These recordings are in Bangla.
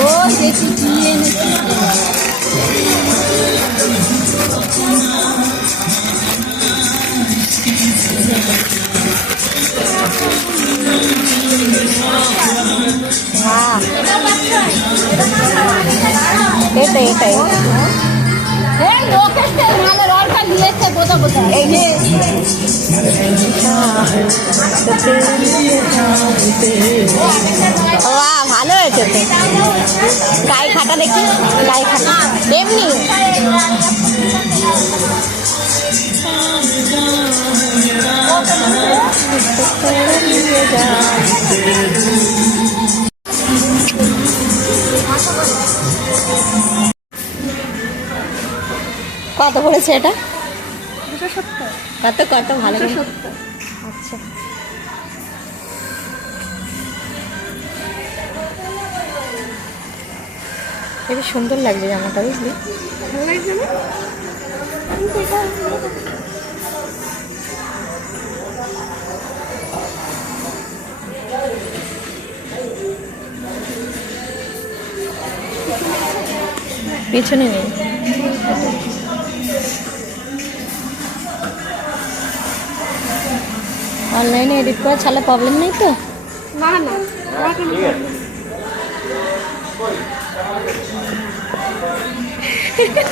ও দেখি কি এনেছি এটাই এটাই এই যে ভালো হয়েছে তো গায়ে খাটা দেখি গায়ে খাটা এমনি কত পড়েছে এটা? 270। কত কত ভালো 270। আচ্ছা বেশ সুন্দর লাগছে জামাটা, বুঝলি? ভালো লাগছে না? পেছনে নেই। অনলাইনে এডিট করা ছাড়লে প্রবলেম নেই তো? না না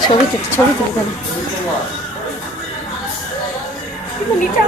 ছবি তুলি তাহলে। নিচে